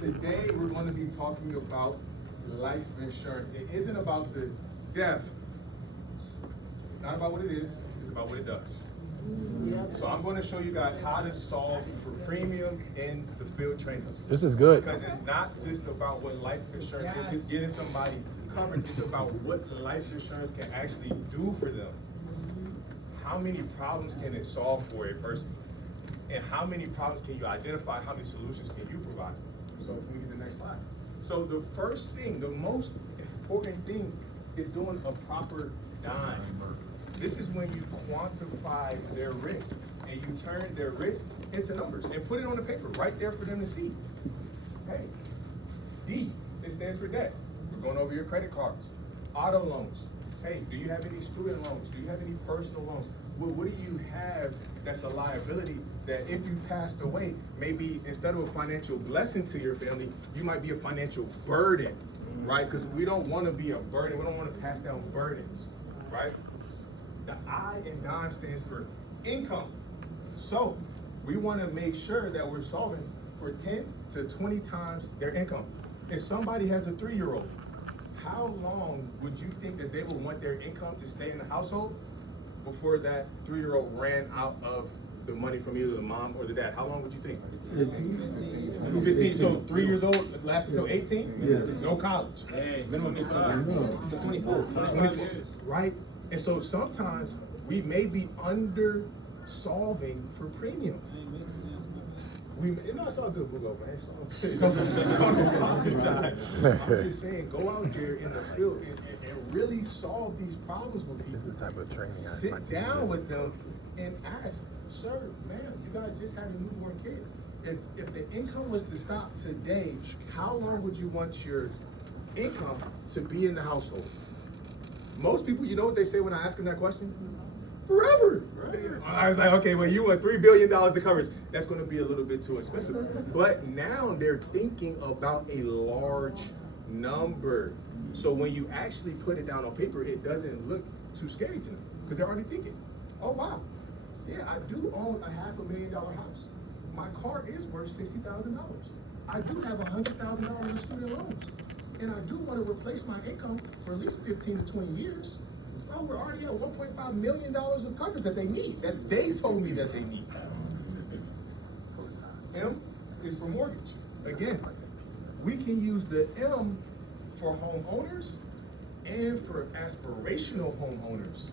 Today we're going to be talking about life insurance. It isn't about the death. It's not about what it is, it's about what it does. So I'm going to show you guys how to solve for premium in the field training. This is good. Because it's not just about what life insurance is, just getting somebody covered. It's about what life insurance can actually do for them. How many problems can it solve for a person? And how many problems can you identify? How many solutions can you provide? So can we get the next slide? So the first thing, the most important thing is doing a proper dime. This is when you quantify their risk and you turn their risk into numbers and put it on the paper right there for them to see. Hey, D, it stands for debt. We're going over your credit cards, auto loans. Hey, do you have any student loans? Do you have any personal loans? Well, what do you have that's a liability that if you passed away, maybe instead of a financial blessing to your family, you might be a financial burden, right? Because we don't want to be a burden. We don't want to pass down burdens, right? The I in dime stands for income. So we want to make sure that we're solving for 10 to 20 times their income. If somebody has a 3-year-old, how long would you think that they would want their income to stay in the household before that 3-year-old ran out of the money from either the mom or the dad? How long would you think? 15. So 3 years old, lasts until 18? Yeah. No college. Hey, minimum 15 to 24. 24, right? And so sometimes we may be under solving for premium. It's all good, Google, man. Don't apologize. I'm just saying, go out there in the field and really solve these problems with people. This is the type of training Sit down with them and ask, sir, ma'am, you guys just had a newborn kid. If the income was to stop today, how long would you want your income to be in the household? Most people, you know what they say when I ask them that question? Forever. I was like, okay, well, you want $3 billion of coverage. That's going to be a little bit too expensive. But now they're thinking about a large number. So when you actually put it down on paper, it doesn't look too scary to them because they're already thinking, oh, wow. Yeah, I do own a $500,000 house. My car is worth $60,000. I do have $100,000 in student loans. And I do want to replace my income for at least 15 to 20 years. Well, we're already at $1.5 million of coverage that they need, that they told me that they need. M is for mortgage. Again, we can use the M for homeowners and for aspirational homeowners.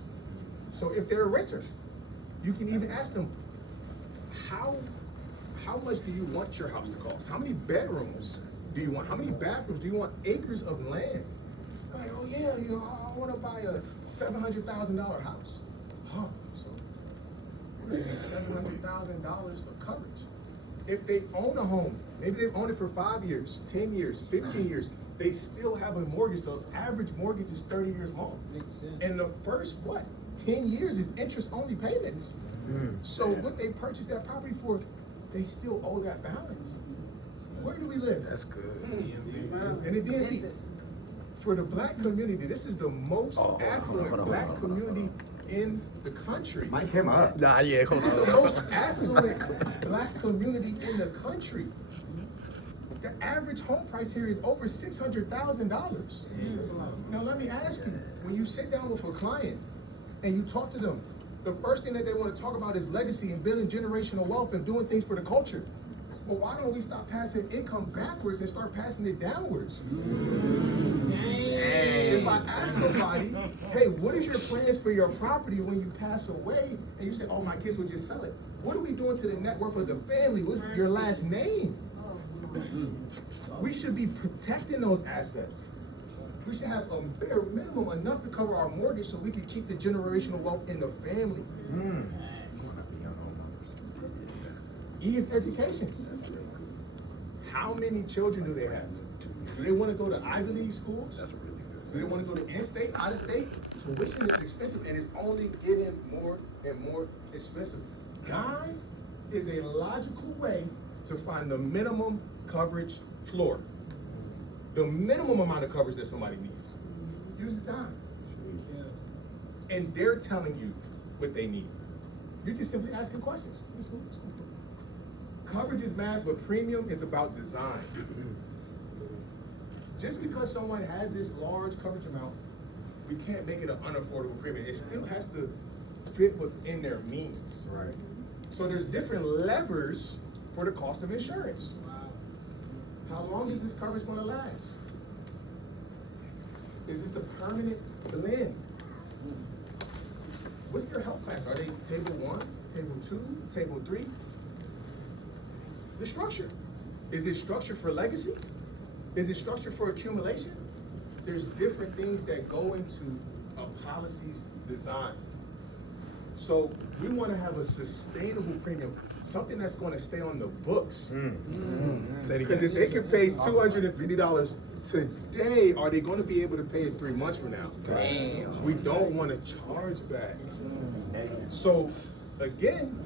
So if they're a renter, you can even ask them, how much do you want your house to cost? How many bedrooms do you want? How many bathrooms? Do you want acres of land? Like, oh yeah, I want to buy a $700,000 house. Huh? So we're gonna need $700,000 of coverage. If they own a home, maybe they've owned it for 5 years, 10 years, 15 years, they still have a mortgage. The average mortgage is 30 years long. Makes sense. And the first, 10 years is interest-only payments. So what they purchased that property for, they still owe that balance. Where do we live? That's good. In the DMV. For the black community, this is the most affluent black community in the country. Mic him up. Nah, yeah, This is the most affluent black community in the country. The average home price here is over $600,000. Now let me ask you, when you sit down with a client and you talk to them, the first thing that they want to talk about is legacy and building generational wealth and doing things for the culture. Well, why don't we stop passing income backwards and start passing it downwards? If I ask somebody, hey, what is your plans for your property when you pass away? And you say, oh, my kids will just sell it. What are we doing to the net worth of the family? What's your last name? We should be protecting those assets. We should have a bare minimum enough to cover our mortgage so we can keep the generational wealth in the family. E is education. How many children do they have? Do they want to go to Ivy League schools? That's really good. Do they want to go to in-state, out-of-state? Tuition is expensive and it's only getting more and more expensive. Dime is a logical way to find the minimum coverage floor. The minimum amount of coverage that somebody needs. Uses dime. And they're telling you what they need. You're just simply asking questions. Coverage is math, but premium is about design. Just because someone has this large coverage amount, we can't make it an unaffordable premium. It still has to fit within their means. Right. So there's different levers for the cost of insurance. How long is this coverage gonna last? Is this a permanent blend? What's their health class? Are they table 1, table 2, table 3? The structure. Is it structured for legacy? Is it structured for accumulation? There's different things that go into a policy's design. So we want to have a sustainable premium, something that's going to stay on the books. Because if they can pay $250 today, are they going to be able to pay it 3 months from now? Damn. We don't want to charge back. So again,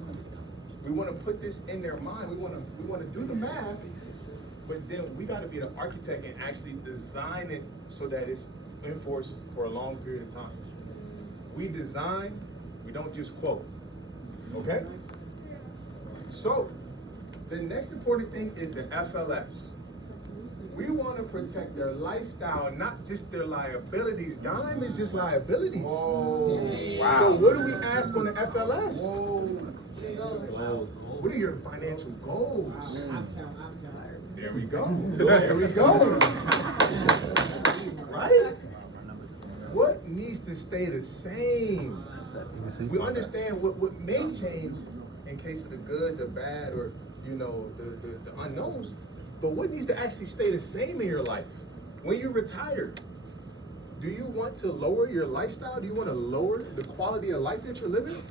we want to put this in their mind. We want to do the math, but then we got to be the architect and actually design it so that it's in force for a long period of time. We design, we don't just quote. Okay? So the next important thing is the FLS. We want to protect their lifestyle, not just their liabilities. Dime is just liabilities. Whoa. Wow. But what do we ask on the FLS? Whoa. What are your financial goals? There we go. There we go. Right? What needs to stay the same? We understand what may change in case of the good, the bad, or the unknowns. But what needs to actually stay the same in your life? When you retire, do you want to lower your lifestyle? Do you want to lower the quality of life that you're living?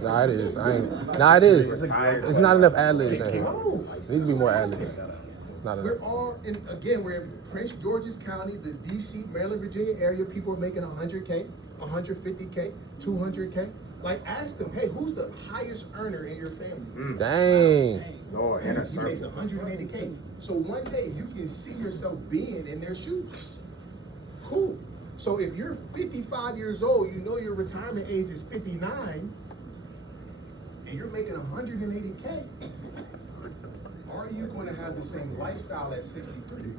Nah, it is. It is. It's not enough ad-libs in here. No. There needs to be more ad-libs. Not enough. We're in Prince George's County, the DC, Maryland, Virginia area. People are making 100K, 150K, 200K. Like, ask them, hey, who's the highest earner in your family? Dang. Lord, He makes 180K. So one day you can see yourself being in their shoes. Cool. So if you're 55 years old, you know your retirement age is 59, and you're making 180K, are you going to have the same lifestyle at 63?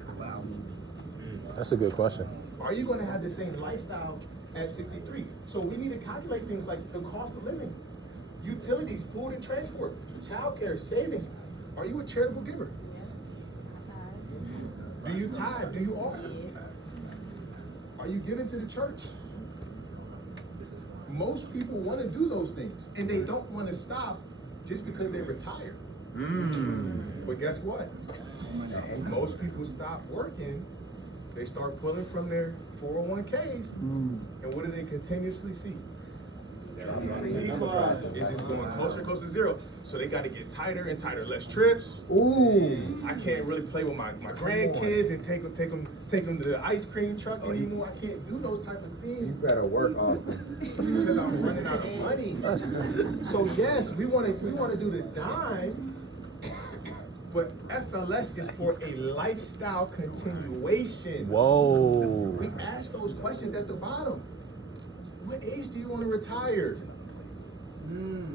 That's a good question. Are you going to have the same lifestyle at 63? So we need to calculate things like the cost of living, utilities, food and transport, childcare, savings. Are you a charitable giver? Yes. Do you tithe? Do you offer? Are you giving to the church? Most people want to do those things, and they don't want to stop just because they retire. But guess what? Most people stop working, they start pulling from their 401ks, and what do they continuously see? It's just going closer and closer to zero. So they got to get tighter and tighter, less trips. Ooh, I can't really play with my grandkids and take them to the ice cream truck anymore. I can't do those type of things. You better work, Austin. Because I'm running out of money. So yes, we want to do the dime, but FLS is for a lifestyle continuation. Whoa. We ask those questions at the bottom. What age do you want to retire?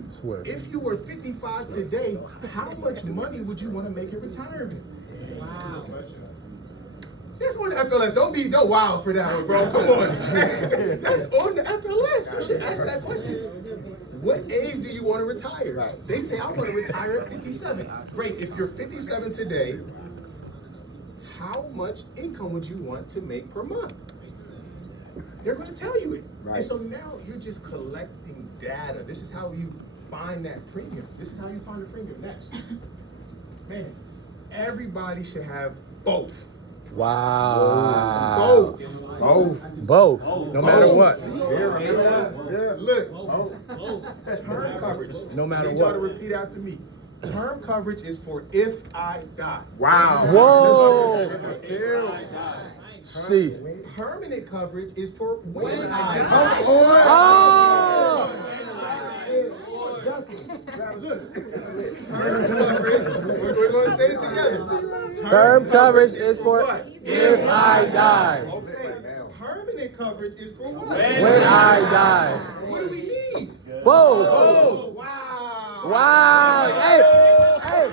Swear. If you were 55 today, how much money would you want to make in retirement? Wow. That's on the FLS. Don't be wild for that one, bro. Come on. That's on the FLS. You should ask that question. What age do you want to retire? They say, I want to retire at 57. Great. If you're 57 today, how much income would you want to make per month? They're going to tell you it. Right. And so now you're just collecting data. This is how you find that premium. This is how you find the premium next. Man, everybody should have both. Wow. Both. Both. No matter what. Look, term coverage. No matter I need y'all what. to repeat after me. Term coverage is for if I die. Wow. Whoa. See. Permanent coverage is for when I die. Oh. Look, term coverage, we're going to say it together. Term coverage is for if I die. Okay. Permanent coverage is for what? When I die. What do we need? Whoa. Wow. Wow. Hey.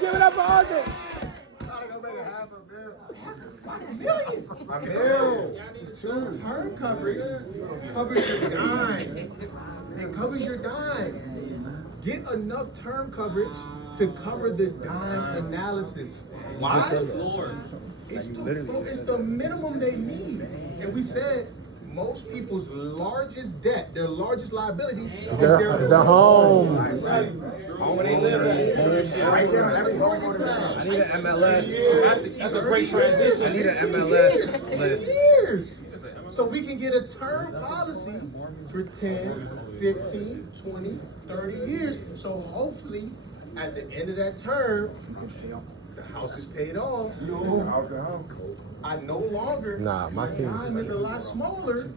Give it up for Austin. A mil. Term coverage covers your dime. It covers your dime. Get enough term coverage to cover the dime analysis. Why? It's the minimum they need. And we said most people's largest debt, their largest liability is their home. Home they live at. Right there, every mortgage side. I need an MLS. That's a great transition. I need an MLS list. Years. So we can get a term policy for 10, 15, 20, 30 years. So hopefully, at the end of that term, the house is paid off. I no longer. Nah, my team is a lot smaller.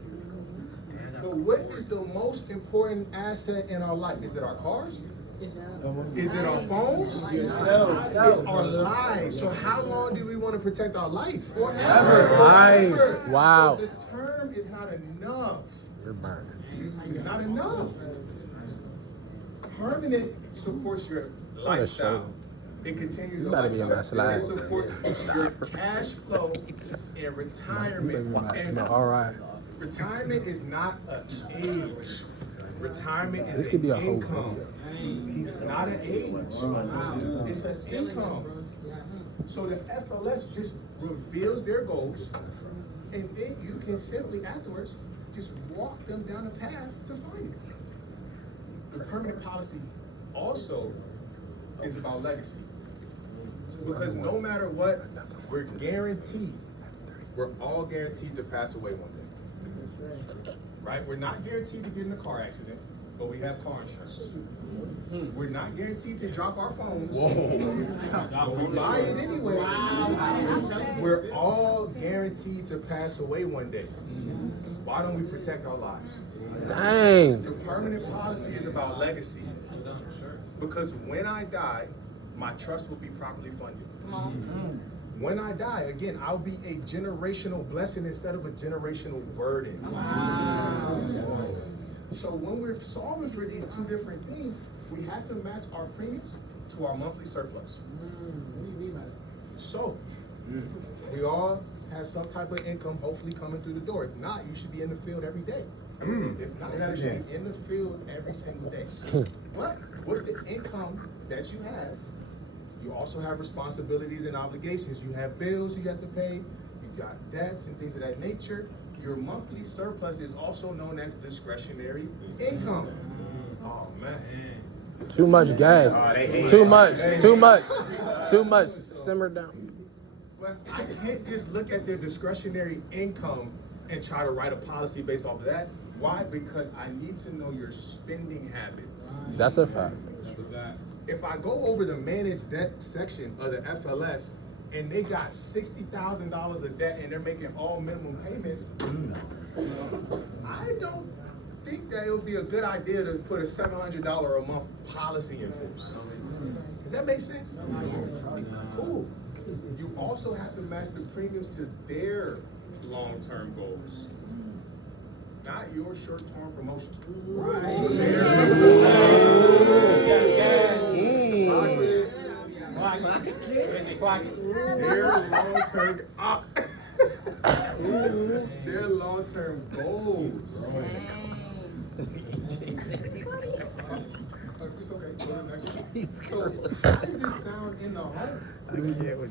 But what is the most important asset in our life? Is it our cars? Is it our phones? It's our lives. So how long do we want to protect our life? Forever. Life. Wow. So the term is not enough. You're burned. It's not enough. Permanent supports your lifestyle. It continues your better be in lifestyle. that It slide. supports your cash flow and retirement. And All right. retirement is not an age. Retirement is This could be a an whole income. video. It's not an age. It's an income. So the FLS just reveals their goals, and then you can simply afterwards just walk them down the path to find it. The permanent policy also is about legacy. Because no matter what, we're guaranteed, we're all guaranteed to pass away one day. Right? We're not guaranteed to get in a car accident, but we have car insurance. We're not guaranteed to drop our phones, but we buy it anyway. We're all guaranteed to pass away one day. Why don't we protect our lives? Dang. The permanent policy is about legacy. Because when I die, my trust will be properly funded. When I die, again, I'll be a generational blessing instead of a generational burden. So when we're solving for these two different things, we have to match our premiums to our monthly surplus. So we all have some type of income hopefully coming through the door. If not, you should be in the field every day. If not, you should be in the field every single day. But with the income that you have, you also have responsibilities and obligations. You have bills you have to pay, you got debts and things of that nature. Your monthly surplus is also known as discretionary income. Oh man. Too much gas. Too much. Simmer down. But I can't just look at their discretionary income and try to write a policy based off of that. Why? Because I need to know your spending habits. That's a fact. If I go over the managed debt section of the FLS and they got $60,000 of debt and they're making all minimum payments, I don't think that it would be a good idea to put a $700 a month policy in force. Does that make sense? Cool. You also have to match the premiums to their long-term goals, not your short-term promotion. Their long-term goals. It's okay. So how does this sound in the home?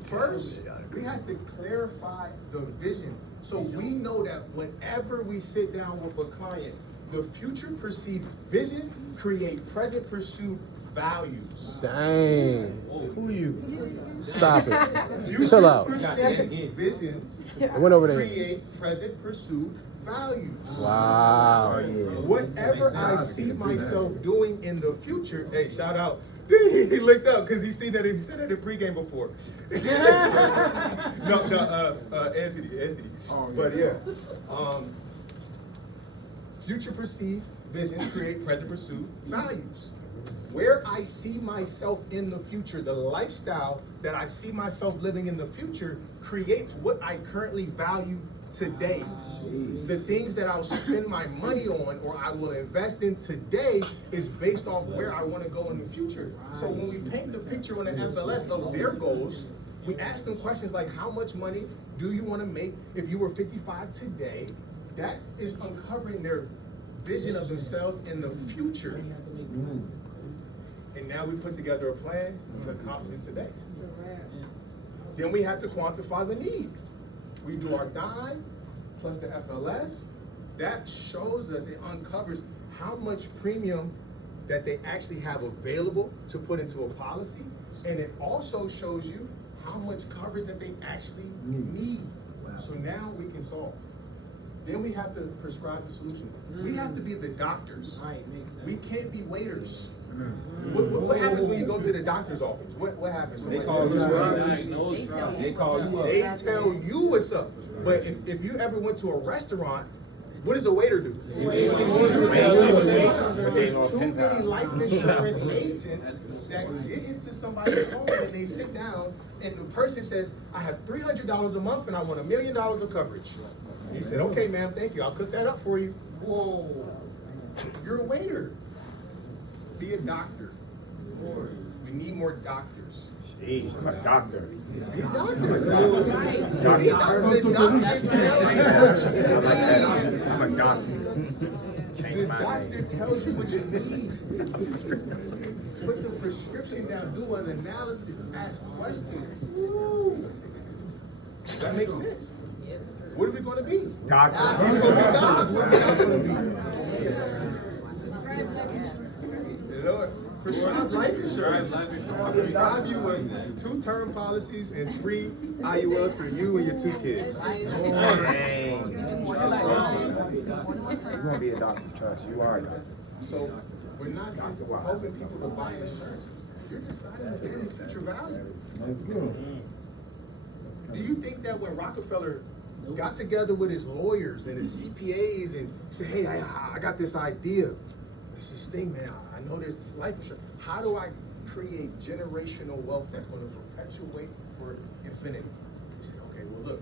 First, we have to clarify the vision. So we know that whenever we sit down with a client, the future perceived visions create present pursuit values. Dang. Who you? Stop it. Future Chill out. perceived visions It went over there. create present pursuit values. Wow. Whatever I see myself doing in the future, hey, shout out. He looked up because he said that in pregame before. Anthony. But yeah, future perceived visions create present pursuit values. Where I see myself in the future, the lifestyle that I see myself living in the future creates what I currently value today. The things that I'll spend my money on or I will invest in today is based off where I want to go in the future. So when we paint the picture on the FLS of their goals, we ask them questions like, how much money do you want to make if you were 55 today? That is uncovering their vision of themselves in the future. And now we put together a plan to accomplish this today. Then we have to quantify the need. We do our dime plus the FLS. That shows us, it uncovers how much premium that they actually have available to put into a policy. And it also shows you how much coverage that they actually need. So now we can solve. Then we have to prescribe the solution. We have to be the doctors. We can't be waiters. What happens when you go to the doctor's office? What happens? They call you up. They call you up. They tell you what's up. But if you ever went to a restaurant, what does a waiter do? But there's too many life insurance agents that get into somebody's home and they sit down and the person says, I have $300 a month and I want $1 million of coverage. And he said, okay, ma'am, thank you. I'll cook that up for you. Whoa. You're a waiter. Be a doctor. We need more doctors. Jeez, I'm a doctor. Be a doctor. Be a doctor. I'm a doctor. The Change my doctor name. tells you what you need. Put the prescription down, do an analysis, ask questions. Does that make sense? Yes, sir. What are we going to be? Doctors. If we're going to be doctors, what are we not going to be? Lord, prescribe life insurance. I prescribe you with 2 term policies and 3 IULs for you and your 2 kids. Dang. You're gonna be a doctor, trust. You are a doctor. So we're not just hoping people to buy insurance. You're deciding the family's future value. Do you think that when Rockefeller got together with his lawyers and his CPAs and said, hey, I got this idea. It's this thing, man. I know there's this life insurance. How do I create generational wealth that's going to perpetuate for infinity? He said, okay, well, look.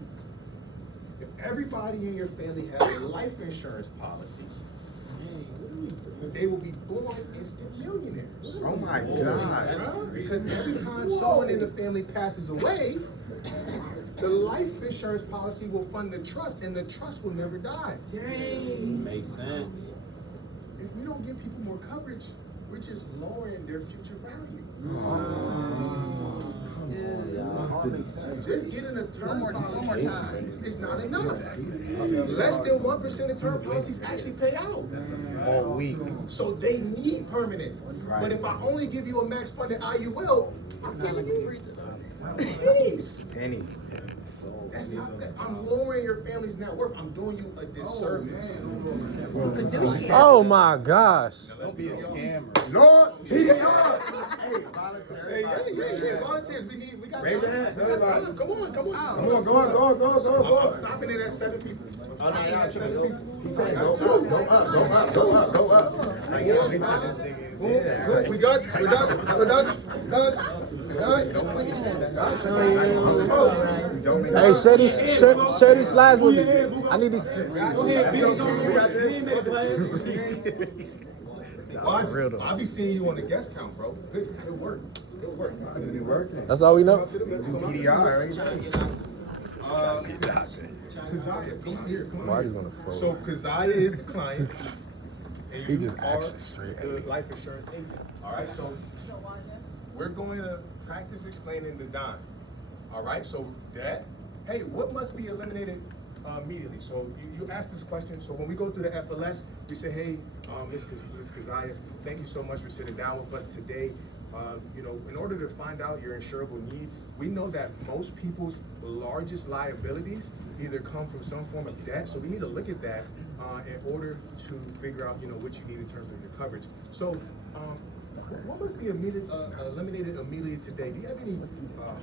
If everybody in your family has a life insurance policy, they will be born instant millionaires. Oh my God. Because every time someone in the family passes away, the life insurance policy will fund the trust, and the trust will never die. Makes sense. If we don't give people more coverage, we're just lowering their future value. Just getting a term policy is not enough. Less than 1% of term policies actually pay out. All week. So they need permanent. But if I only give you a max funded IUL, I'm giving you pennies. Pennies. That's not that. I'm lowering your family's net worth. I'm doing you a disservice. Oh my gosh. Don't be a scammer. Lord, he Hey, yeah, volunteers. We got Raise your time. hand. We got time. Come on. Come on, go. I'm stopping it at 7 people. Oh, no, y'all tripping. people. He said go up. Good. We're done. Hey, share these slides with me. I need these. I'll be seeing you on the guest count, bro. Good work. It's be working. That's all we know. PDR, right? Keziah, come on here. Marty's gonna fold. So Keziah is the client, and He you just are action straight. the life insurance agent. All right, so we're going to practice explaining the dime. All right, so Dad, hey, what must be eliminated immediately? So you asked this question. So when we go through the FLS, we say, hey, Ms. Keziah, thank you so much for sitting down with us today. In order to find out your insurable need, we know that most people's largest liabilities either come from some form of debt. So we need to look at that in order to figure out, what you need in terms of your coverage. So what must be eliminated immediately today? Do you have any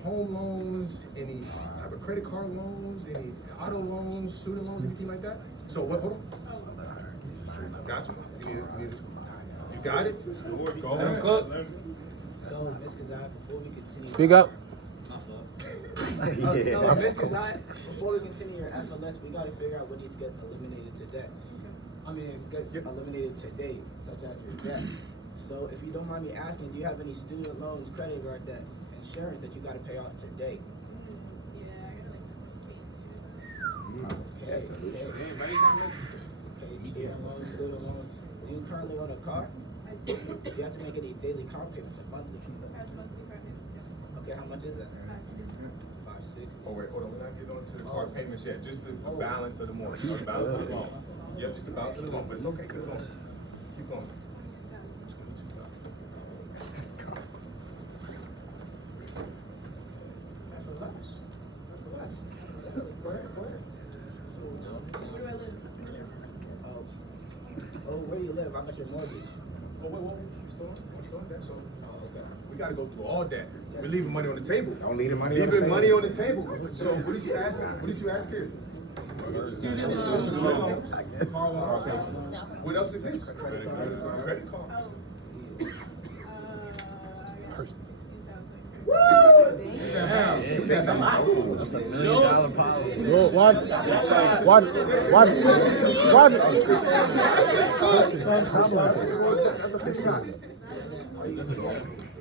home loans, any type of credit card loans, any auto loans, student loans, anything like that? So what? Hold on. Gotcha. You got it? Go on, cook. So, Ms. Keziah, before we continue, Speak up. my fault. So, Ms. Keziah, before we continue your FLS, we gotta figure out what needs to get eliminated today. Gets eliminated today, such as your debt. So if you don't mind me asking, do you have any student loans, credit card debt, insurance that you gotta pay off today? Yeah, I got like 20K. That's a Okay, student loans. Do you currently own a car? I do. Do you have to make any daily car payments or monthly? As monthly payments, yes. Okay, how much is that? 560. 560. Oh wait, hold on, we're not getting on to the car payments yet, just the balance of the mortgage, or the balance of the loan. Yep, just the balance of the loan, but it's okay, keep going. Keep going. 22,000. Let's go. Relax. Relax. Go ahead, go ahead. Where do I live? Oh, where do you live? How much your mortgage? Oh, wait, we're still on that, so Oh, okay. we gotta go through all that. We're leaving money on the table. Don't leave the money on the Leaving table. money on the table. So what did you ask? What did you ask here? Student loans. What else is it? Credit card. Oh. I got 60,000. That's a $1 million policy. Yo, watch. That's a big shot.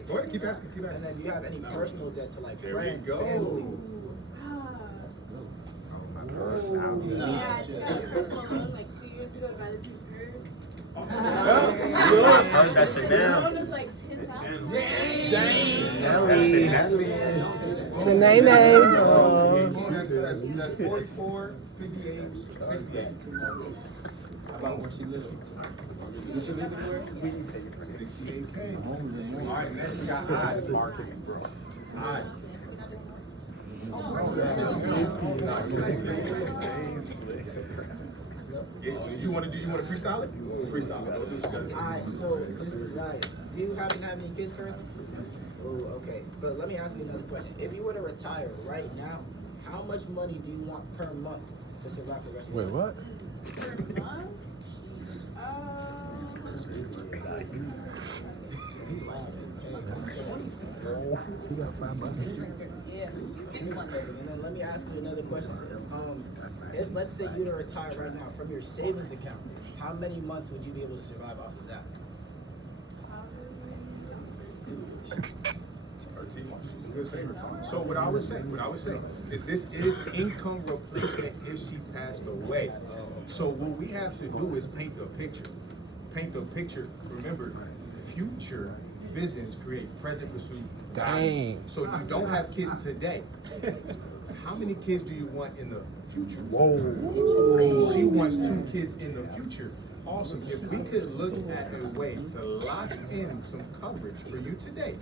Go ahead, keep asking, keep And asking. then do you have any personal debt to like There we friends, go. family? Yeah, I think I had a personal loan like 2 years ago to buy this new spirits. Heard that shit The now. loan was like 10,000. Shanae. That's 44, 58, 68. How about where she lives? Where she lives where? 68K. All right, next we got eyes marketing, bro. Eyes. You want to freestyle it? Freestyle it. Alright, so this is Ryan. Do you happen to have any kids currently? Oh, okay. But let me ask you another question. If you were to retire right now, how much money do you want per month to survive the rest of your Wait, life? what? Per month? He got $5. And then let me ask you another question. If let's say you were to retire right now from your savings account, how many months would you be able to survive off of that? 13 months. So what I would say is this is income replacement if she passed away. So what we have to do is paint the picture. Paint the picture. Remember, future visions create present pursuit. Dang. So you don't have kids today. How many kids do you want in the future? Whoa. She wants 2 kids in the future. Awesome. If we could look at a way to lock in some coverage for you today,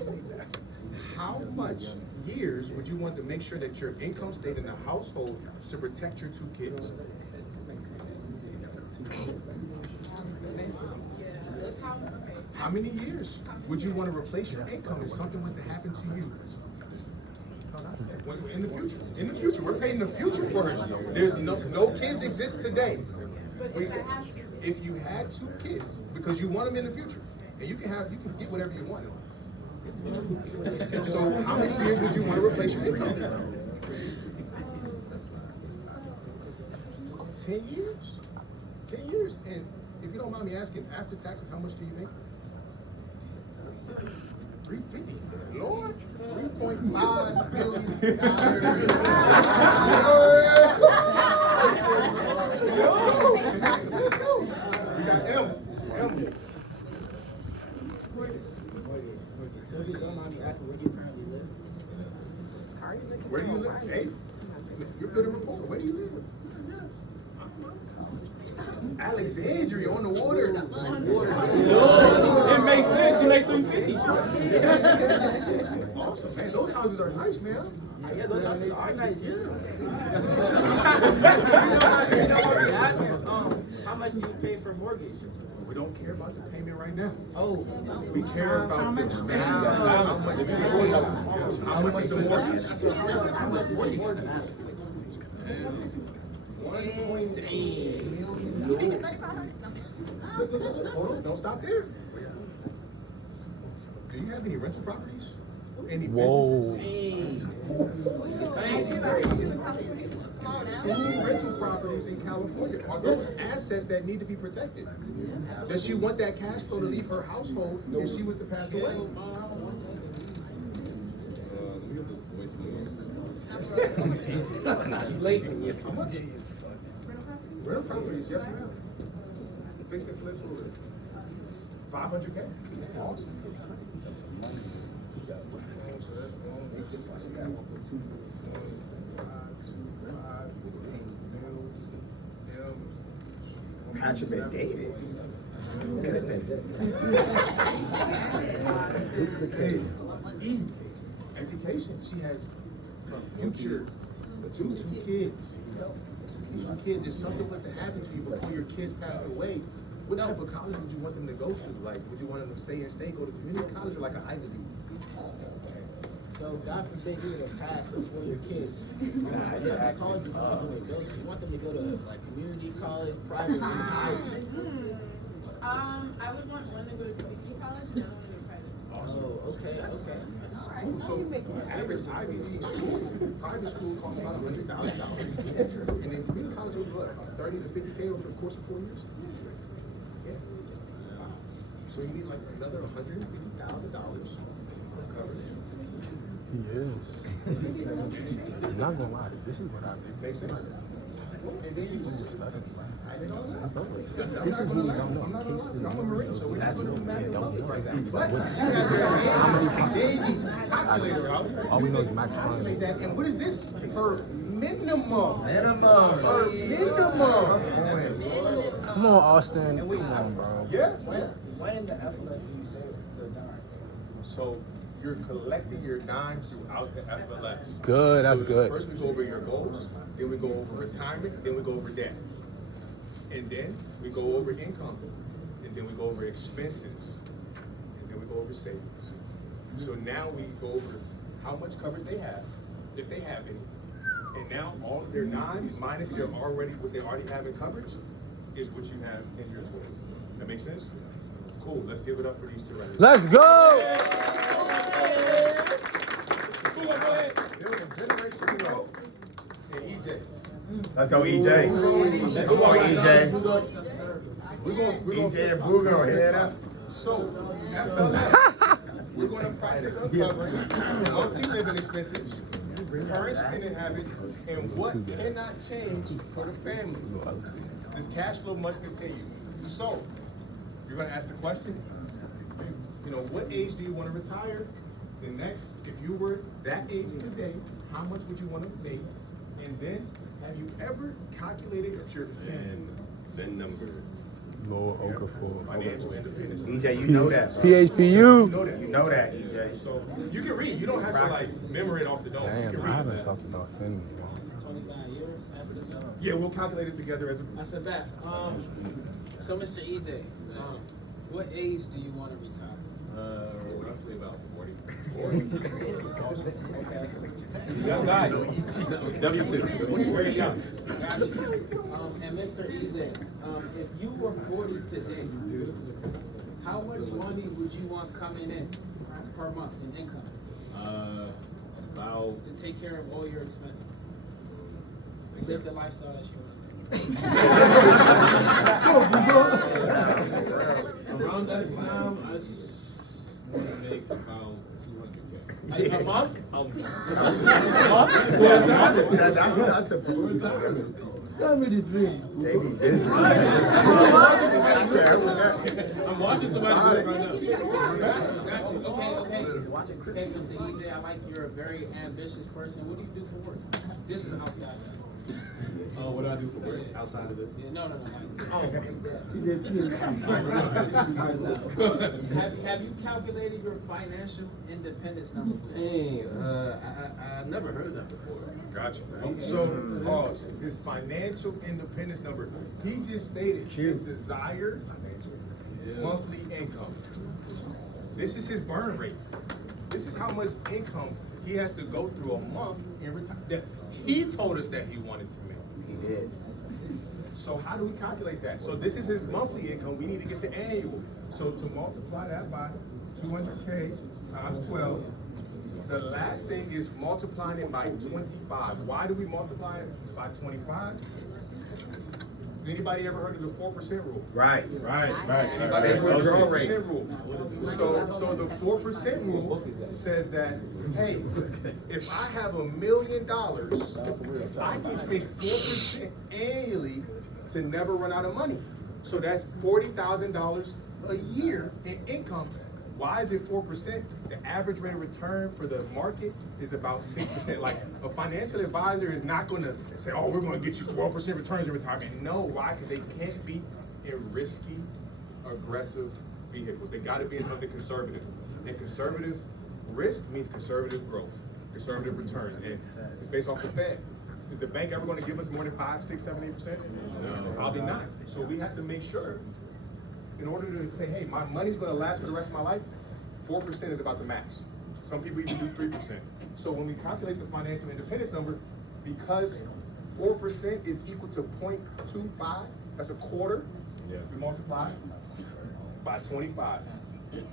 how much years would you want to make sure that your income stayed in the household to protect your 2 kids? How many years would you want to replace your income if something was to happen to you? In the future. In the future. We're painting the future for her. There's no kids exist today. If you had 2 kids, because you want them in the future, and you can get whatever you want in life. So how many years would you want to replace your income? 10 years? 10 years. And if you don't mind me asking, after taxes, how much do you make? 350. Lord, $3.5 million. We got M. So if you don't mind me asking, where do you currently live? Where do you live? Hey, you're good at reporting. Where do you live? Alexandria on the water. It makes sense. She make 350. Awesome, man. Those houses are nice, man. Yeah, those houses are nice. Yeah. How much do you pay for mortgage? We don't care about the payment right now. Oh, We care about the now. How much is the mortgage? how much is the mortgage? 1.3. Hold on, don't stop there. Do you have any rental properties? any Whoa. businesses? Two rental properties in California. Are those assets that need to be protected? Does she want that cash flow to leave her household if she was to pass away? How much? Rental properties, yes ma'am. Fix and flips will live. 500K. Awesome. That's some money. Patrick and David. Goodness. Hey, E, education. She has a future. Two kids. Two kids. If something was to happen to you before your kids passed away, what type of college would you want them to go to? Like, would you want them to stay in state, go to community college, or like an Ivy League? So God forbid you would have passed before your kids. What type of college would you want them to go to? You want them to go to like community college, private, or Ivy? I would want one to go to community college and one to go to private. Oh, okay. Ooh, so average Ivy League school, private school costs about $100,000, and then community college is what, about 30 to 50K over the course of 4 years? Yeah. So you need like another $150,000 for coverage. He is. I'm not gonna lie, this is what I've been Makes sense. And then you just, That's over. This is really don't know. I'm not a Marine, so we're not That's going to do math really don't know. like that. But you have your hands, then you calculator out. All we know is max Calculate fund. that. And what is this? Her minimum. Minimum. Her minimum. Come on, Austin. Come on, bro. Yeah. When in the FLS do you say the dime? So you're collecting your dime throughout the FLS. Good, that's So good. First we go over your goals, then we go over retirement, then we go over debt. And then we go over income, and then we go over expenses, and then we go over savings. So now we go over how much coverage they have, if they have any. And now all of their dime minus their what they already have in coverage is what you have in your total. That makes sense? Cool, let's give it up for these two right here. Let's go! Building generational wealth. And EJ. Let's go, EJ. Come on, EJ. We're going EJ and Boo gonna head up. So, FLS, we're going to practice covering monthly living expenses, current spending habits, and what cannot change for the family. This cash flow must continue. So, you're going to ask the question, you know, what age do you want to retire? Then next, if you were that age today, how much would you want to make? And then, have you ever calculated your VIN number? Lord Okafor. Financial independence. EJ, you know that, bro. PHPU. You know that. You know that, EJ. So you can read. You don't have to like memorize it off the dome. You Damn, can I read haven't that. talked about Finley. 29 years, that's the number. Yeah, we'll calculate it together as a I said that. So Mr. EJ, what age do you want to retire? Roughly about 40. Young guy. W2. Very young. Got you. And Mr. EJ, if you were 40 today, how much money would you want coming in per month in income About to take care of all your expenses? Live the lifestyle that you want. around that time, I want to make about 200K. A month? That's the business. Tell me the dream. They be busy. I'm watching somebody do it right now. Got you. Okay. Okay, Mr. EJ, I like you're a very ambitious person. What do you do for work? This is outside. What do I do for work outside of this? Yeah, no. Have you calculated your financial independence number? Dang, I never heard that before. Gotcha. So, pause. His financial independence number. He just stated his desired monthly income. This is his burn rate. This is how much income he has to go through a month in retirement. He told us that he wanted to make. He did. So how do we calculate that? So this is his monthly income. We need to get to annual. So to multiply that by 200K times 12, The last thing is multiplying it by 25. Why do we multiply it by 25? Anybody ever heard of the 4% rule? Right. Anybody Same ever heard of the withdrawal rate. 4% rule? So the 4% rule says that, hey, if I have $1 million, I can take 4% annually to never run out of money. So that's $40,000 a year in income. Why is it 4%? The average rate of return for the market is about 6%. Like, a financial advisor is not going to say, oh, we're going to get you 12% returns in retirement. No, why? Because they can't be in risky, aggressive vehicles. They got to be in something conservative. And conservative risk means conservative growth, conservative returns. And it's based off the Fed. Is the bank ever going to give us more than 5, 6, 7, 8%? No. Probably not. So we have to make sure, in order to say, hey, my money's gonna last for the rest of my life, 4% is about the max. Some people even do 3%. So when we calculate the financial independence number, because 4% is equal to 0.25, that's a quarter, we multiply by 25.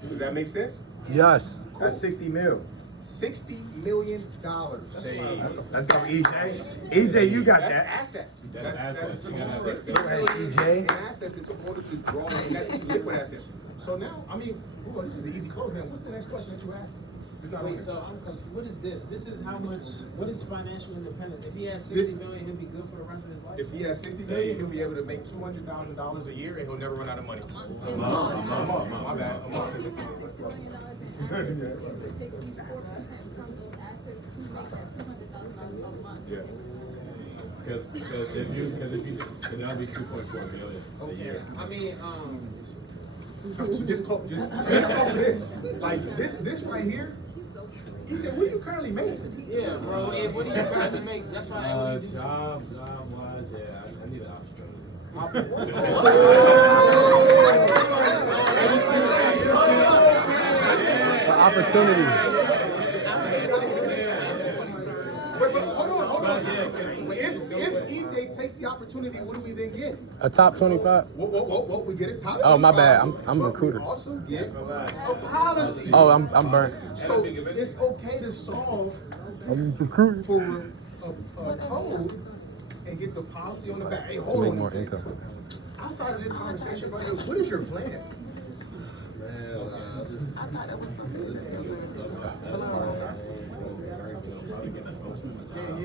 Does that make sense? Yes. That's 60 mil. $60 million. Let's go, EJ. EJ, you got That's that. assets. That's assets. You gotta have $60 that. million in assets in order to draw, and that's liquid assets. So now, I mean, ooh, this is an easy close, man. What's the next question that you asked? It's not on Wait, here. so I'm confused. What is this? This is how much, what is financial independence? If he has 60 million, he'll be good for the rest of his life? If he has 60 million, he'll be able to make $200,000 a year, and he'll never run out of money. A month. My bad. A month. $60 million in assets, it would take you 4% from those assets to make that $200,000 a month. Yeah. Because if you that'll be 2.4 million a year. I mean, So just call this. Like this right here. He said, what are you currently making? yeah, bro. Yeah, what do you currently make? That's why I want you to do. Job wise, yeah, I need an opportunity. The opportunity. But hold on. If EJ takes the opportunity, what do we then get? A top 25. What we get a top. Oh, my 25, bad. I'm a but recruiter. We also get a policy. Oh, I'm burnt. So it's okay to solve I'm a recruiter. for a code and get the policy on the back. Hey, To hold make on. more EJ. income. Outside of this conversation, brother, what is your plan?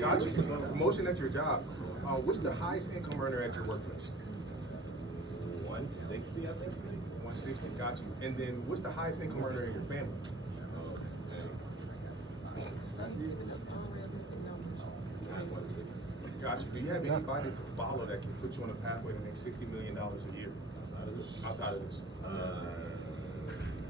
Got you. Promotion at your job. What's the highest income earner at your workplace? 160, I think. 160. Got you. And then what's the highest income earner in your family? Got you. Do you have anybody to follow that can put you on a pathway to make $60 million a year? Outside of this.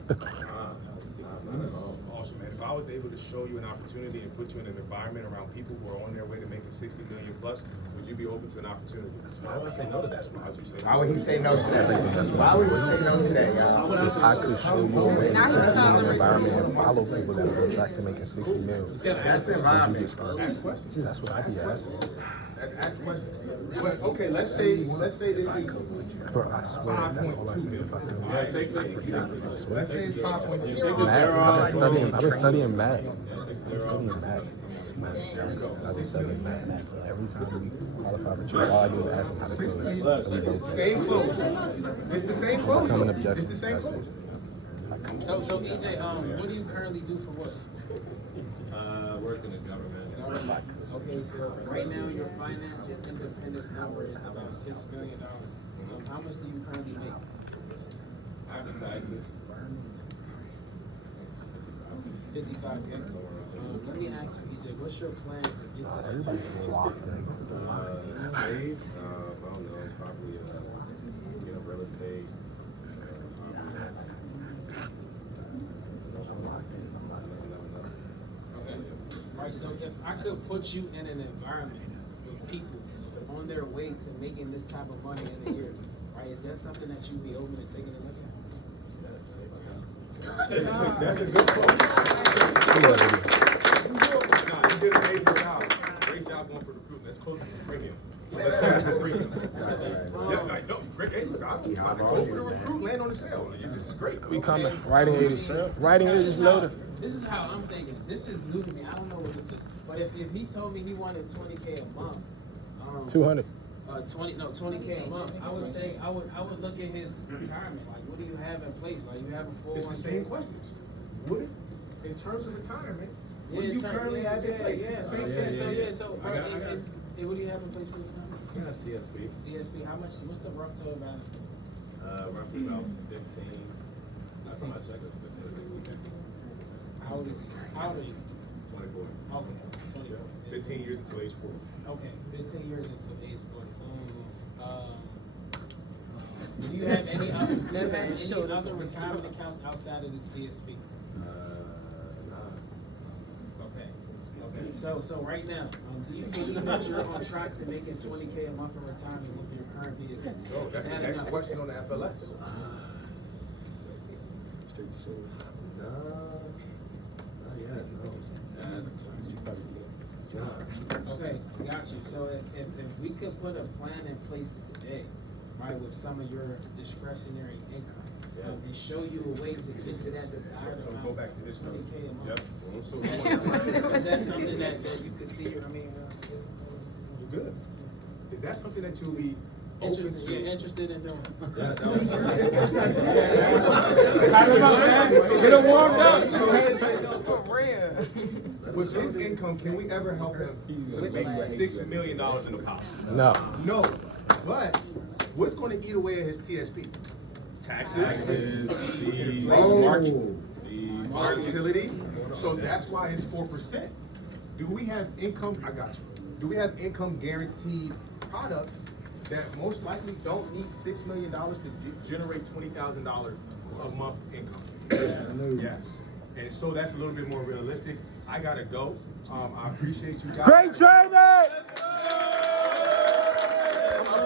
Not at all. Awesome, man. If I was able to show you an opportunity and put you in an environment around people who are on their way to making 60 million plus, would you be open to an opportunity? Why would I say no to that? Why'd you say Why would he say no to that? Why would he say no to that, y'all? If I could show you a way to an environment and follow people that are on track to making 60 mil. That's the environment. Ask questions. That's what I be asking. Ask questions. But okay, let's say this is Bro, I swear, that's all I say if I do. Yeah, take I swear. let's say it's top 1. Math, I've been studying math. I've been studying math. I've been studying math. So every time we qualify for trip, all I do is ask them how to do it. So we go Same clothes. It's the same clothes. become an though. objective. It's the same That's clothes. it. So EJ, what do you currently do for work? Work in the government. Okay, so right now your financial independence number is about $6 million. How much do you currently make? After taxes. 55K. Let me ask you, EJ, what's your plan to get to that? Everybody's just locked in. Save, I don't know, probably get a real estate. Okay. All right, so if I could put you in an environment with people on their way to making this type of money in a year, right? Is that something that you'd be open to taking a look at? That's a good quote. Nah, you did an amazing job. Great job going for recruiting. Let's close the premium. Let's close the premium. Yeah, like, no, great. Hey, look, I'll go for the recruit, land on the sale. This is great. We coming. Writing it is loaded. this is how I'm thinking. This is new to me. I don't know what this is. But if he told me he wanted 20K a month, 200. 20K a month, I would say I would look at his retirement. Like, what do you have in place? Like, you have a 401k. It's the same questions. What, in terms of retirement, what do Yeah, you currently have in place? It's the same thing. So, I got- what do you have in place for retirement? I got TSP. CSP, how much, what's the rough total balance? Roughly about 15. Last time I checked, it was 15 or 16. How old is he? How old are you? 24. Okay, 24. 15 years until age 40. Okay, 15 years until age 40. Do you have any other retirement accounts outside of the CSP? Nah. Okay. So right now, do you believe that you're on track to making 20K a month in retirement with your current vehicle? Oh, that's the next question on the FLS. Not yet, no. Okay, got you. So if we could put a plan in place today, right, with some of your discretionary income, and show you a way to get to that desired So amount, go back to this 20K a month. Yep. So Is that something that you could see? I mean, you're good. Is that something that you'll be open to? interested in doing? Yeah, that was Get him warmed up. For real. With his income, can we ever help him to make $6 million in the pot? No. No. But what's going to eat away at his TSP? Taxes, inflation, volatility. So that's why it's 4%. Do we have income? I got you. Do we have income guaranteed products that most likely don't need $6 million to generate $20,000 a month income? Yes. And so that's a little bit more realistic. I gotta go. I appreciate you guys. Great training!